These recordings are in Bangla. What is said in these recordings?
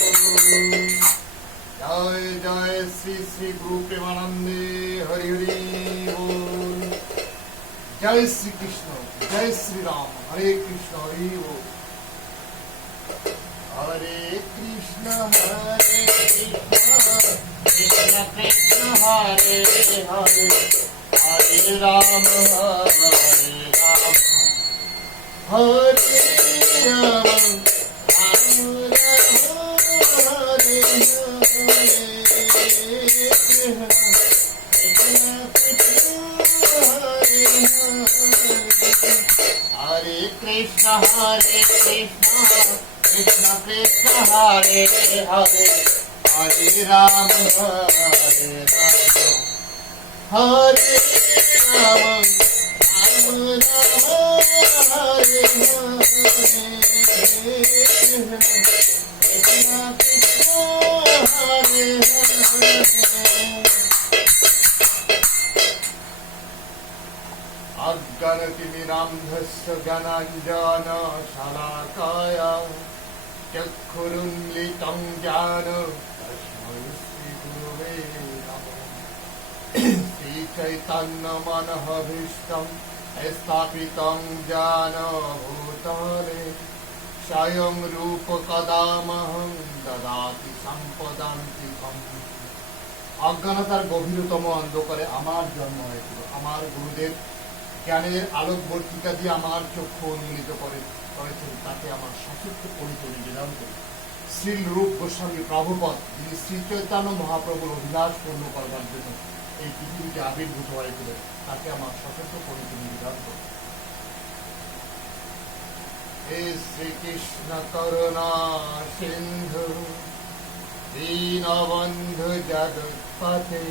जय जय श्री श्री गुरु प्रेमानंदे हरि हरि बोल। जय श्री कृष्ण जय श्री राम हरे कृष्ण हरि बोल। हरे कृष्ण कृष्ण कृष्ण हरे हरे हरे राम हरे राम हरे कृष्ण कृष्ण कृष्ण हरे हरे हरे राम हरे राम हरे अज्ञानतिमिरान्धस्य ज्ञानाञ्जनशलाकाय चक्षुरुन्मिलितं येन तस्मै श्रीगुरवे नमः। श्रीचैतन्यमनोभीष्टं स्थापितं येन भूतले स्वयं रूप कदा मह्यं ददाति सम्पदान्तिकम्। অজ্ঞানতার গভীরতম অন্ধকারে আমার জন্ম হয়েছিল। আমার গুরুদেব জ্ঞানের আলোকবর্তিকা দিয়ে আমার চক্ষু উন্মিলিত করেছেন, তাকে আমার সশস্ত্র পরিচয় নিবেদন করি। শ্রীল রূপ গোস্বামী প্রভুপদ, যিনি শ্রী চৈতন্য মহাপ্রভুর অভিলাষ পূর্ণ করবার জন্য এই পৃথিবীতে আবির্ভূত হয়েছিলেন, তাকে আমার সশস্ত্র পরিচয় নিবেদন করি। হে শ্রীকৃষ্ণ করুণা সিন্ধু দীনবন্ধু জগৎপতে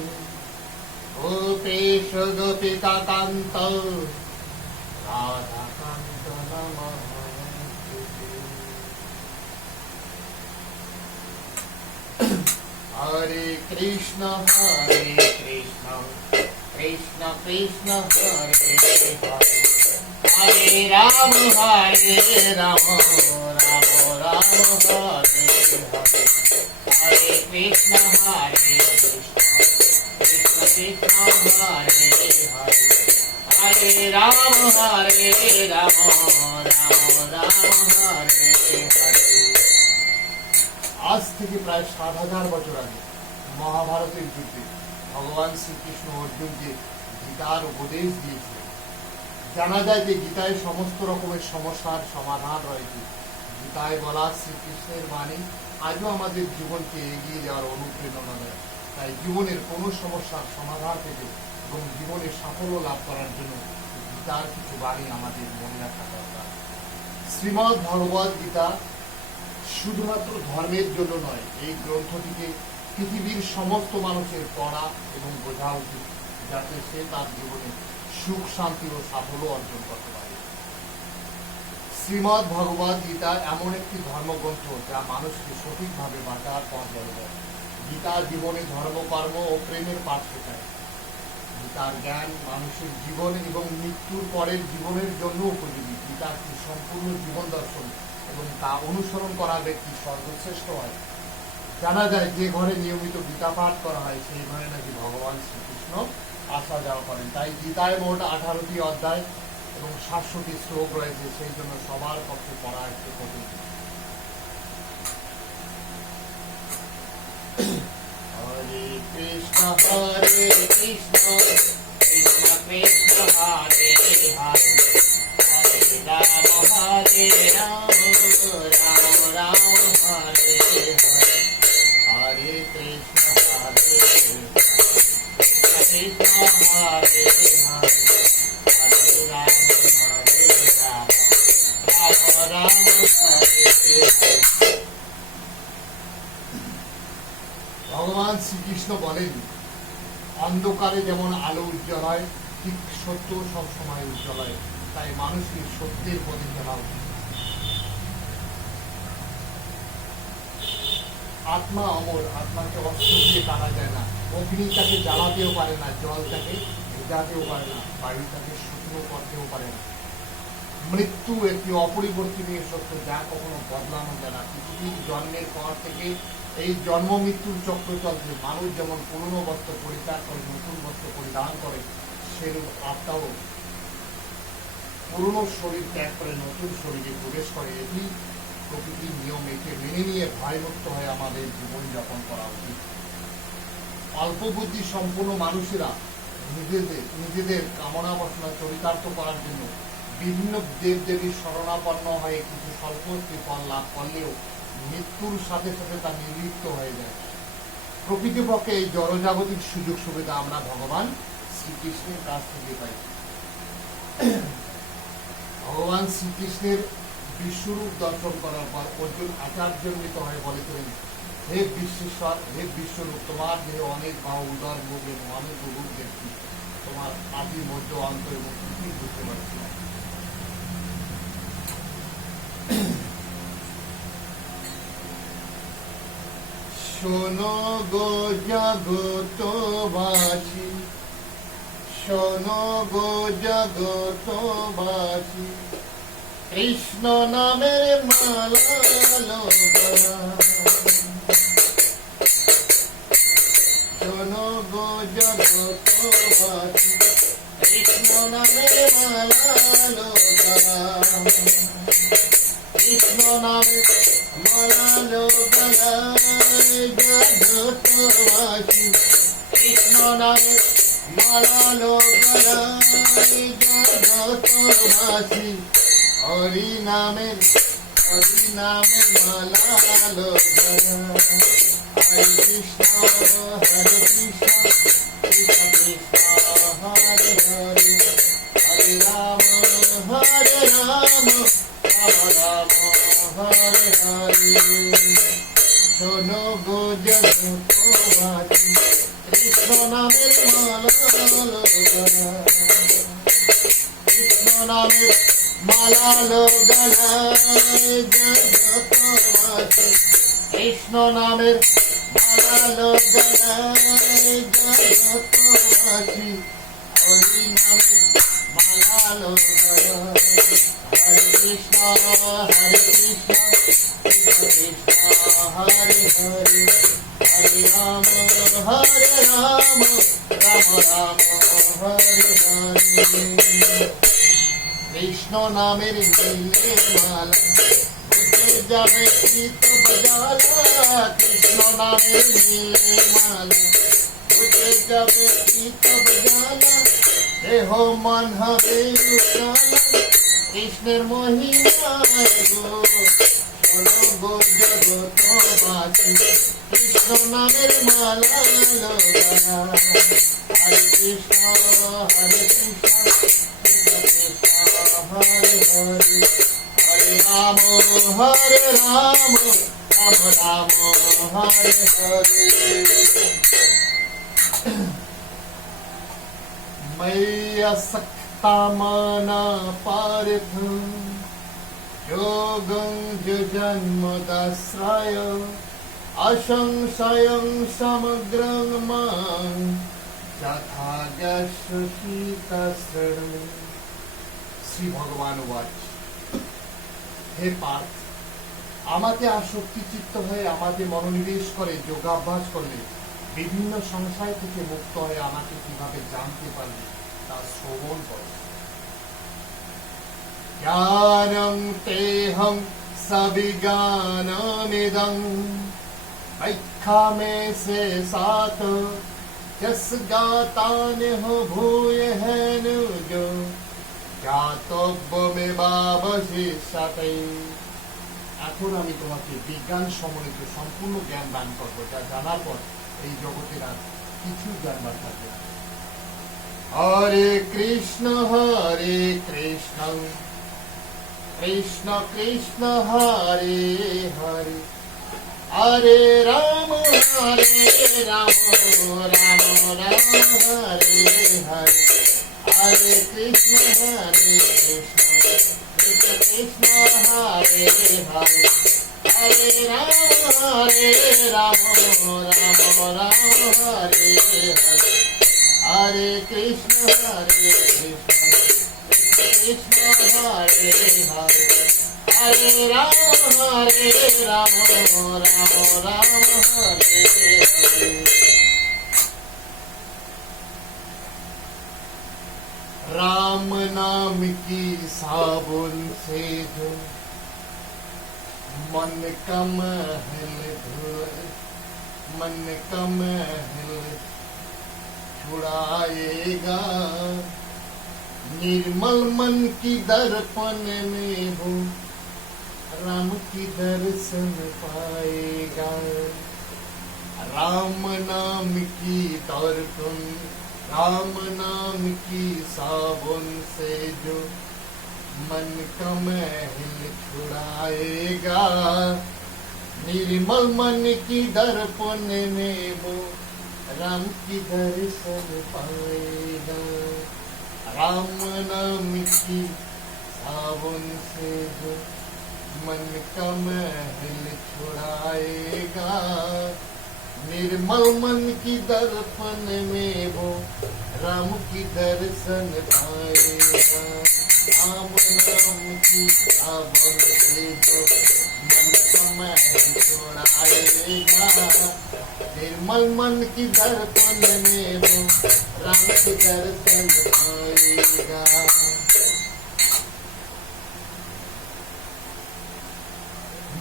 গোপেশ গোপিকা কান্ত রাধাকান্ত নমস্তুতে। হরে কৃষ্ণ কৃষ্ণ কৃষ্ণ হরে হরে हरे राम राम राम हरे हरे हरे कृष्ण कृष्ण कृष्ण हरे हरे हरे राम राम राम हरे हरे। आज থেকে প্রায় ৭,০০০ বছর আগে মহাভারতের যুদ্ধে ভগবান শ্রীকৃষ্ণ অর্জুনকে গীতার উপদেশ দিয়েছিলেন। জানা যায় যে গীতায় সমস্ত রকমের সমস্যার সমাধান রয়েছে। গীতায় বলা শ্রীকৃষ্ণের বাণী আজও আমাদের জীবনকে এগিয়ে যাওয়ার অনুপ্রেরণা দেয়। তাই জীবনের কোনো সমস্যার সমাধান থেকে এবং জীবনের সাফল্য লাভ করার জন্য গীতার কিছু বাণী আমাদের মনে রাখা দরকার। শ্রীমদ্ ভগবদ গীতা শুধুমাত্র ধর্মের জন্য নয়, এই গ্রন্থটিকে পৃথিবীর সমস্ত মানুষের পড়া এবং বোঝা উচিত, যাতে সে তার জীবনে সুখ শান্তি ও সাফল্য অর্জন করতে পারে। শ্রীমদ্ ভগবদ গীতা এমন একটি ধর্মগ্রন্থ যা মানুষকে সঠিকভাবে বাঁচার পথ বলে দেয়। গীতা জীবনে ধর্মকর্ম ও প্রেমের পাঠ শেখায়। গীতার জ্ঞান মানুষের জীবন এবং মৃত্যুর পরের জীবনের জন্য উপযোগী। গীতা একটি সম্পূর্ণ জীবন দর্শন এবং তা অনুসরণ করা ব্যক্তি সর্বশ্রেষ্ঠ হয়। জানা যায় যে ঘরে নিয়মিত গীতা পাঠ করা হয় সেই ঘরে নাকি ভগবান শ্রীকৃষ্ণ আসা যাওয়া করেন। তাই গীতায় মোট 18টি অধ্যায় এবং 700টি শ্লোক রয়েছে, সেই জন্য সবার পক্ষে পড়া একটু কঠিন। হরে কৃষ্ণ কৃষ্ণ কৃষ্ণ হরে হরে হরে রাম রাম রাম হরে হরে হরে কৃষ্ণ কৃষ্ণ হরে হরে হরে রাম রাম হরে হরে। ভগবান শ্রীকৃষ্ণ বলেন, অন্ধকারে যেমন আলো উজ্জ্বল হয়, ঠিক সত্য সবসময় উজ্জ্বল হয়। তাই মানুষকে সত্যের পথে চলা উচিত। আত্মা অমর, আত্মাকে অস্ত্র দিয়ে কাটা যায় না। অগ্নি তাকে জ্বালাতেও পারে না, জল তাকে ভেজাতেও পারে না, বায়ু তাকে শুকনো করতেও পারে না। মৃত্যু একটি অপরিবর্তনীয় সত্য, যা কখনো বদলানো যায় না। পৃথিবীর জন্মের পর থেকে এই জন্ম মৃত্যুর চক্র চলছে। মানুষ যেমন পুরনো বস্ত্র পরিত্যাগ করে নতুন বস্ত্র পরিধান করে, সেরূপ আত্মাও পুরনো শরীর ত্যাগ করে নতুন শরীরে প্রবেশ করে। এটি প্রকৃতির নিয়ম। একে মেনে নিয়ে ভয়মুক্ত হয়ে আমাদের জীবনযাপন করা উচিত। অল্প বুদ্ধি সম্পন্ন মানুষেরা নিজেদের কামনা বাসনা চরিতার্থ করার জন্য বিভিন্ন দেব দেবীর শরণাপন্ন হয়ে কিছু স্বল্প ফল লাভ করলেও মৃত্যুর সাথে সাথে তা নির্লিপ্ত হয়ে যায়। প্রকৃতপক্ষে এই জড়জাগতিক সুযোগ সুবিধা আমরা ভগবান শ্রীকৃষ্ণের কাছ থেকে পাই। ভগবান শ্রীকৃষ্ণের বিশ্বরূপ দর্শন করার পর অর্জুন আচার্যন্বিত হয়ে বলেছিলেন, হে বিশ্বেশ্বর, হে বিশ্বরূপ, তোমার দেহে অনেক বাহু, উদর, মুখ এবং অনেক রূপ দেখছি। তোমার আদি মধ্য অন্ত এবং কিছুই বুঝতে পারছি না। শোনো গো জগতবাসী, শোনো গো জগতবাসী, কৃষ্ণ নামের মালা লোগরা। শোনো গো জগতবাসী, কৃষ্ণ নামের মালা লোগরা। কৃষ্ণ নামের মালা লোগরা জগতবাসী, কৃষ্ণ নামের মালা লোগরা জগতবাসী। হরি নামের মালা লোগরা। হরে কৃষ্ণ কৃষ্ণ কৃষ্ণ হরে হরে, হরে রাম রাম রাম হরে হরে। শোনো গো জগতবাসী, কৃষ্ণ নামের মালা লোগরা। কৃষ্ণ নামের মালা লোগরা জগতবাসী, কৃষ্ণ নামের মালা লোগরা জগতবাসী। হরি নামের মালা লোগরা। হরে কৃষ্ণ কৃষ্ণ কৃষ্ণ হরে হরে, হরে রাম রাম রাম হরে হরে। কৃষ্ণ নামের নীলে মালা বুঝে যাবে গীত বজালা। কৃষ্ণ নামের নীলে মালা বুঝে যাবে গীত বজালা। দেহ মন হবে উজালা, কৃষ্ণের মহিমায় গো। শোনো গো জগতবাসী, কৃষ্ণ নামের মালা লোগরা। হরে কৃষ্ণ কৃষ্ণ হরে হরে, হরে রাম রাম রাম হরে হরে। मैया सक्ता माना पार्थ, योगं जन्मदाश्रय, असंशयं समग्रं मां यथा गच्छसीतशरणं। শ্রী ভগবান ওয়াচ, হে পার্থ, আমাতে আসক্তি চিত্ত হয়ে আমাতে মনোনিবেশ করে যোগাভ্যাস করলে বিভিন্ন সংশয় থেকে মুক্ত হয়ে আমাকে কিভাবে জানতে পারবে তা শ্রবণ করো। জ্ঞানং তেহং সবিজ্ঞানমিদং ব্যাখ্যামে সে সাত যস জ্ঞাতানহ ভূয়ঃ যো জ্ঞাতব্যমেবাবশিষ্যতে। এখন আমি তোমাকে বিজ্ঞান সমন্বিত সম্পূর্ণ জ্ঞান দান করবো, যা জানার পর এই জগতের আর কিছু জানবার থাকবে না। হরে কৃষ্ণ কৃষ্ণ কৃষ্ণ হরে হরে, হরে রাম রাম রাম হরে হরে, হরে কৃষ্ণ কৃষ্ণ কৃষ্ণ হরে হরে, হরে রাম রাম রাম হরে হরে, হরে Krishna Krishna Hare Hare, Hare Rama, Rama Rama, Hare Hare. Ram नाम की साबुन से जो मन का महल धुए, मन का महल छुड़ाएगा, निर्मल मन की दर्पण में वो राम की दर्शन पाएगा। राम नाम की दर्पण, राम नाम की साबुन से जो मन का महल छुड़ाएगा, निर्मल मन की दर्पण में वो राम की दर्शन पाएगा। राम नाम की साबुन से जो मन का महल छुड़ाएगा, निर्मल मन की दर्पण में वो राम की दर्शन पाएगा। राम नाम की साबुन से जो मन का महल छुड़ाएगा, निर्मल मन की दर्पण में वो राम की दर्शन पाएगा।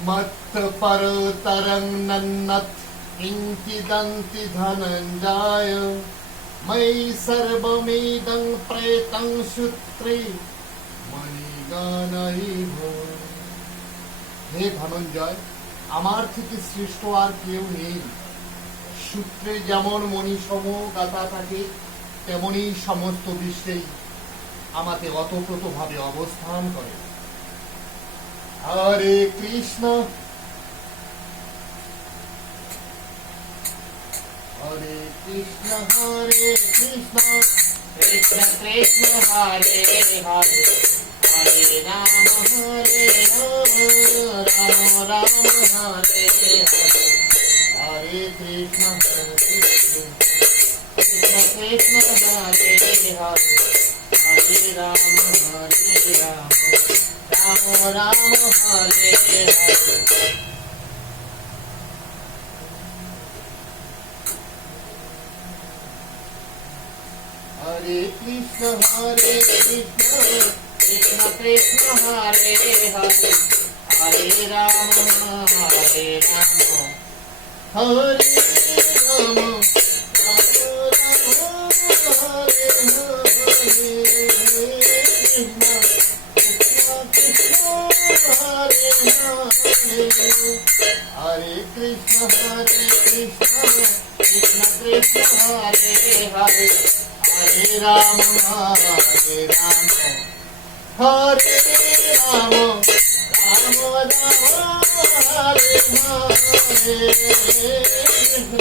मत पर तरंग नन्नत किंचिदन्ति धनंजय, मयि सर्वमेदं प्रेतं सूत्रे मणिगणैः। হে ধনঞ্জয়, আমার থেকে শ্রেষ্ঠ আর কেউ নেই। সূত্রে যেমন মণিসম গাথা থাকে, তেমনি সমস্ত বিশ্বেই আমাতে অতপ্রতভাবে অবস্থান করে। হরে কৃষ্ণ, हरे Krishna Krishna Krishna Hare Hare, Hare Rama Rama Rama Hare Hare, Hare Krishna Krishna Krishna Hare Hare, Hare Rama Rama Rama Hare Hare. हरे Krishna Krishna Krishna Hare Hare, Hare Rama हरे राम Rama हरे Krishna Krishna Krishna Hare Hare, हरे राम हरे राम हरे राम राम राम हरे हरे कृष्ण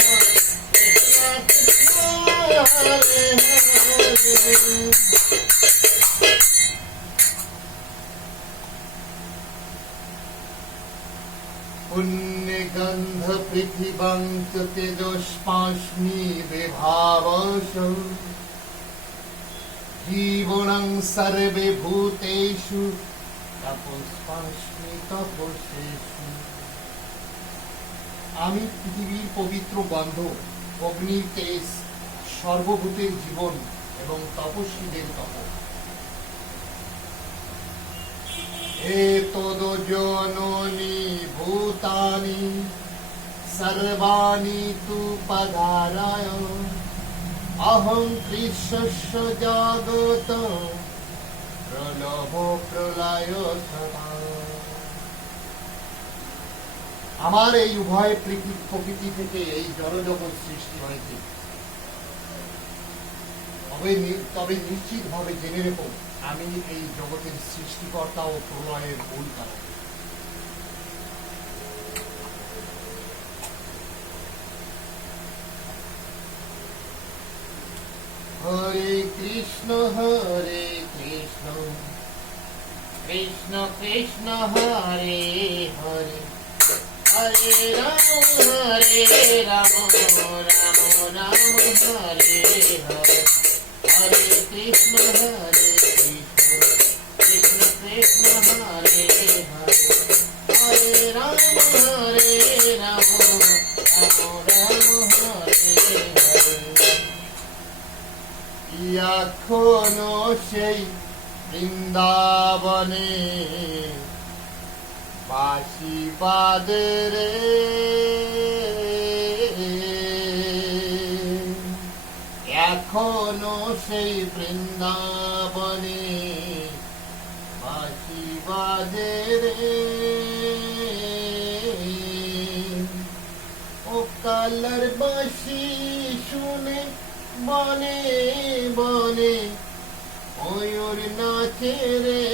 कृष्ण कृष्ण हरे हरे पुण्य गंध पृथिवं च तेजस्मास्मि विभावश जीवनं सर्वे भूतेषु तपस्वास्मि तपस्विषु। আমি পৃথিবীর পবিত্র গন্ধ, অগ্নির তেজ, সর্বভূতের জীবন এবং তপস্বীদের তপ। एतद्योनि भूतानि सर्वाणि तु पधारय अहं कृष्णस्य जगत प्रलभ प्रलय सदा। আমার এই উভয় প্রকৃতি থেকে এই জড়জগৎ সৃষ্টি হয়েছে। তবে নিশ্চিতভাবে জেনে রেখো, আমি এই জগতের সৃষ্টিকর্তা ও প্রলয়ের মূল কারণ। হরে Krishna Krishna Krishna Hare Hare, Hare Rama Rama Rama Hare Hare, Hare Krishna Krishna Hare Hare Hare Ram Ram Ram Hare Hare. এখনো সেই বৃন্দাবনে বাঁশি বাজে রে, এখনো সেই বৃন্দাবনে বাঁশি বাজে রে। ও কালার বাঁশি শুনে বনে বনে ময়ূর নাচে রে,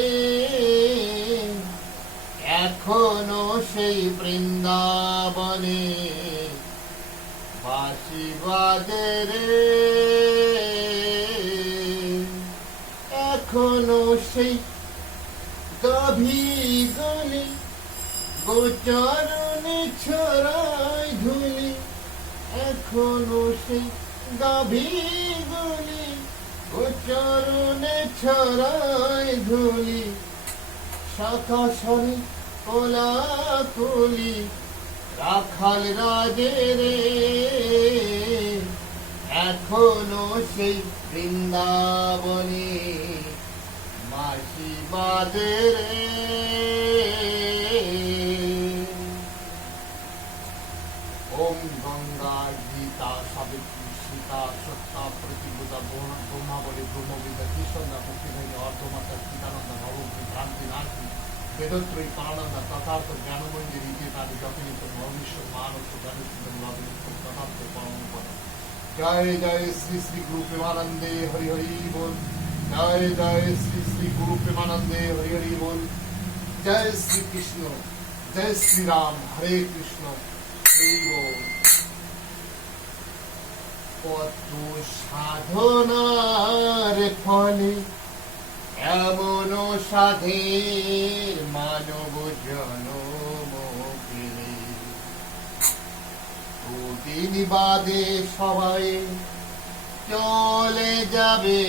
এখনো সেই বৃন্দাবনে বাঁশি বাজে রে, এখনো সেই গাভী গলি গোচরণে ছড়ায় ধুলি, এখনো সেই গাভী গলি গোচরণে ছড়ায় ধুলি। শাখা সরে কোলাকুলি রাখাল রাজে রে, এখনো সেই বৃন্দাবনে বাঁশি বাজে রে। ওম গঙ্গা গীতা সাবিত্রী সীতা সত্তা প্রতিভূতা ব্রহ্মাবলী ব্রহ্মবিদ্যা কৃষ্ণা মুক্তিধারী অর্ধমাতা সীতানন্দা নবমী ভ্রান্তি নাশী বেদত্রয়ী পারানন্দা তথার্থ জ্ঞানমন্দির ইতিহাদি যথনিত মহমীশ্বর মানস জ্ঞানসুন্দর নবীন তথার্থ পরমপদ। জয় জয় শ্রী শ্রী গুরু প্রেমানন্দে হরি হরি বল। জয় জয় শ্রী শ্রী গুরু প্রেমানন্দে হরি হরি বল। জয় শ্রী কৃষ্ণ জয় শ্রী রাম হরে কৃষ্ণ হরি বল। কত সাধনার ফলে এমন সাধের মানব জনম পেলে, দুদিন বাদে সবাই চলে যাবে,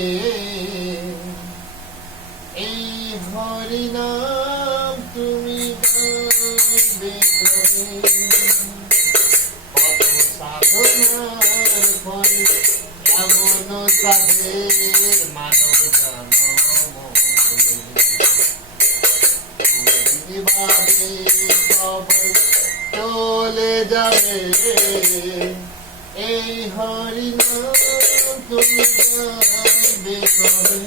এই হরিনাম তুমি গাইবে করে। কত সাধনার ফলে এমন সাধের মানব জনম পেলে, সবাই চলে যাবে, এই হরিনাম তুমি গাইবে করে।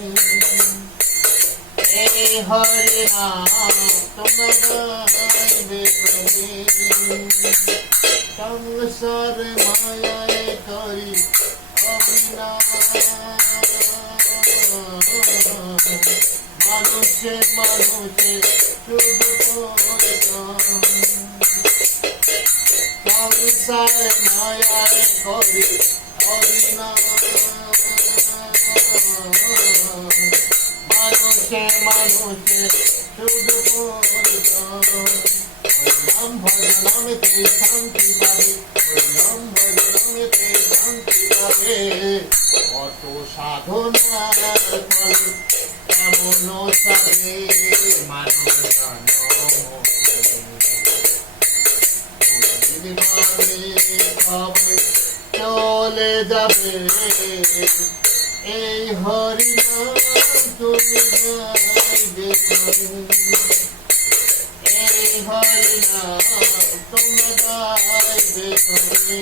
এই হরিনাম তুমি গাইবে করে। সংসার মায়ায় করি অবিনাশ, মানুষে মানুষে শুধু সংসার মায়ায় করি অবিনাশ, মানুষে মানুষে শুধু নাম ভজনামেতে শান্তি পাবে, নাম ভজনামেতে শান্তি পাবে। কত সাধনার ফলে এমন সাধে মানব জনম পেলে, সবাই চলে যাবে, এই হরিনাম তুমি গাইবে করে। এই হরিনাম তুমি গাইবে করে।